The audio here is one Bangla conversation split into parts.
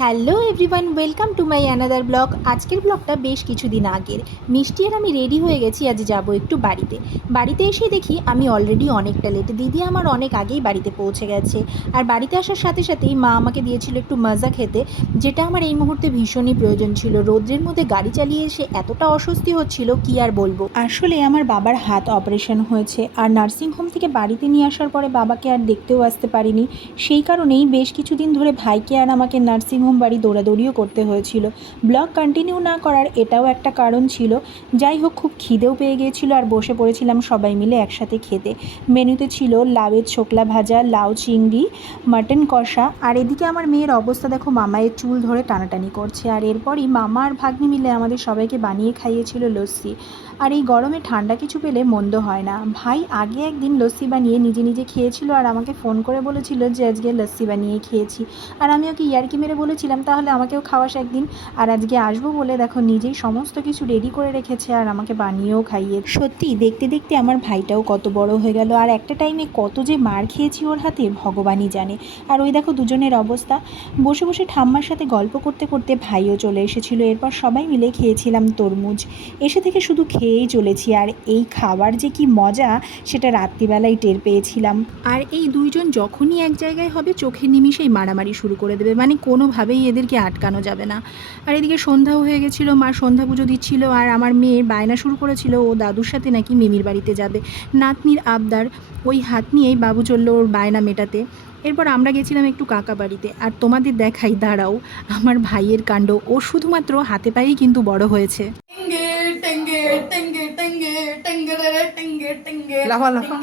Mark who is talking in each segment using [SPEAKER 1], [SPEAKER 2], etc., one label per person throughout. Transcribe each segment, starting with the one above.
[SPEAKER 1] Hello everyone, welcome to my another vlog. আজকের ব্লগটা বেশ কিছুদিন আগের। মিষ্টি আর আমি রেডি হয়ে গেছি, আজ যাব একটু বাড়িতে। বাড়িতে এসে দেখি আমি অলরেডি অনেকটা লেট দিদি আমার অনেক আগেই বাড়িতে পৌঁছে গেছে। আর বাড়িতে আসার সাথে সাথেই মা আমাকে দিয়েছিল একটু মজা খেতে, যেটা আমার এই মুহূর্তে ভীষণই প্রয়োজন ছিল। রোদ্রের মধ্যে গাড়ি চালিয়ে এসে এতটা অস্বস্তি হচ্ছিল, কি আর বলব? আসলে আমার বাবার হাত অপারেশন হয়েছে। আর নার্সিং হোম থেকে বাড়িতে নিয়ে আসার পরে বাবাকে আর দেখতেও আসতে পারিনি। সেই কারণেই বেশ কিছুদিন ধরে ভাইকে আর আমাকে নার্সিংহোম বাড়ি দৌড়াদৌড়িও করতে হয়েছিল। ব্লগ কন্টিনিউ না করার এটাও একটা কারণ ছিল। যাই হোক, খুব খিদেও পেয়ে গিয়েছিল আর বসে পড়েছিলাম সবাই মিলে একসাথে খেতে। মেনুতে ছিল লাউয়ের ছোকলা ভাজা, লাউ চিংড়ি, মাটন কষা। আর এদিকে আমার মেয়ের অবস্থা দেখো, মামায়ের চুল ধরে টানাটানি করছে। আর এরপরই মামা আর ভাগ্নি মিলে আমাদের সবাইকে বানিয়ে খাইয়েছিল লস্যি। আর এই গরমে ঠান্ডা কিছু পেলে মন্দ হয় না। ভাই আগে একদিন লস্যি বানিয়ে নিজে নিজে খেয়েছিল আর আমাকে ফোন করে বলেছিল যে আজকে লস্যি বানিয়ে খেয়েছি। আর আমি ওকে ইয়ার্কি মেরে বলেছিলাম, তাহলে আমাকেও খাওয়াস একদিন। আর আজকে আসব বলে দেখো নিজেই সমস্ত কিছু রেডি করে রেখেছে আর আমাকে বানিয়েও খাইয়ে সত্যি, দেখতে দেখতে আমার ভাইটাও কত বড় হয়ে গেল। আর একটা টাইমে কত যে মার খেয়েছি ওর হাতে, ভগবানই জানে। আর ওই দেখো দুজনের অবস্থা। বসে বসে ঠাম্মার সাথে গল্প করতে করতে ভাইও চলে এসেছিল। এরপর সবাই মিলে খেয়েছিলাম তরমুজ। এসে থেকে শুধু খেয়েই চলেছি। আর এই খাবার যে কি মজা, সেটা রাত্রিবেলায় টের পেয়েছিলাম। আর এই দুইজন যখনই এক জায়গায় হবে, চোখের নিমিষেই মারামারি শুরু করে দেবে। মানে কোনোভাবেই এদেরকে আটকানো যাবে না। আর এদিকে সন্ধ্যাও হয়ে গেছিল মা সন্ধ্যা পুজো দিচ্ছিল আর আমার মেয়ে বায়না শুরু করেছিল ও দাদুর সাথে নাকি মিমির বাড়িতে যাবে। নাতনির আবদার ওই হাত নিয়েই বাবু চলল ওর বায়না মেটাতে। এরপর আমরা গেছিলাম একটু কাকা বাড়িতে। আর তোমাদের দেখাই দাঁড়াও আমার ভাইয়ের কাণ্ড। ও শুধুমাত্র হাতে পায়েই কিন্তু বড় হয়েছে।
[SPEAKER 2] টেঙ্গে টেঙ্গে টেঙ্গে টেঙ্গে টেঙ্গে রে টেঙ্গে টেঙ্গে
[SPEAKER 3] লাফা, লাফা।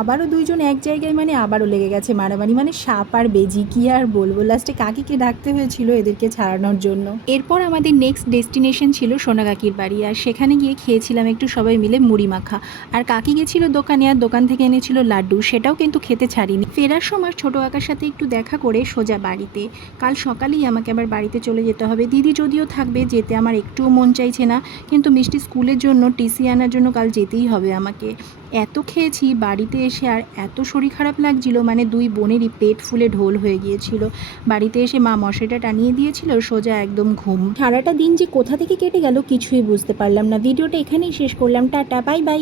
[SPEAKER 1] আবারও দুইজন এক জায়গায় মানে আবারও লেগে গেছে মারামারি। মানে সাপ আর বেজি, কি আর বলব? লাস্টে কাকিকে ডাকতে হয়েছিল এদেরকে ছাড়ানোর জন্য। এরপর আমাদের নেক্সট ডেস্টিনেশন ছিল সোনাকাকির বাড়ি, আর সেখানে গিয়ে খেয়েছিলাম একটু সবাই মিলে মুড়ি মাখা। আর কাকি গেছিল দোকানে, আর দোকান থেকে এনেছিল লাড্ডু, সেটাও কিন্তু খেতে ছাড়িনি। ফেরার সময় ছোটো কাকার সাথে একটু দেখা করে সোজা বাড়িতে। কাল সকালেই আমাকে আবার বাড়িতে চলে যেতে হবে। দিদি যদিও থাকবে, যেতে আমার একটুও মন চাইছে না, কিন্তু মিষ্টি স্কুলের জন্য, টিসি আনার জন্য কাল যেতেই হবে আমাকে। এত খেয়েছি, বাড়িতে এসে আর এত শরীর খারাপ লাগছিল মানে দুই বোনেরই পেট ফুলে ঢোল হয়ে গিয়েছিল। বাড়িতে এসে মা মশাটা টানিয়ে দিয়েছিল, সোজা একদম ঘুম। সারাটা দিন যে কোথা থেকে কেটে গেল কিছুই বুঝতে পারলাম না। ভিডিওটা এখানেই শেষ করলাম। Tata, bye bye.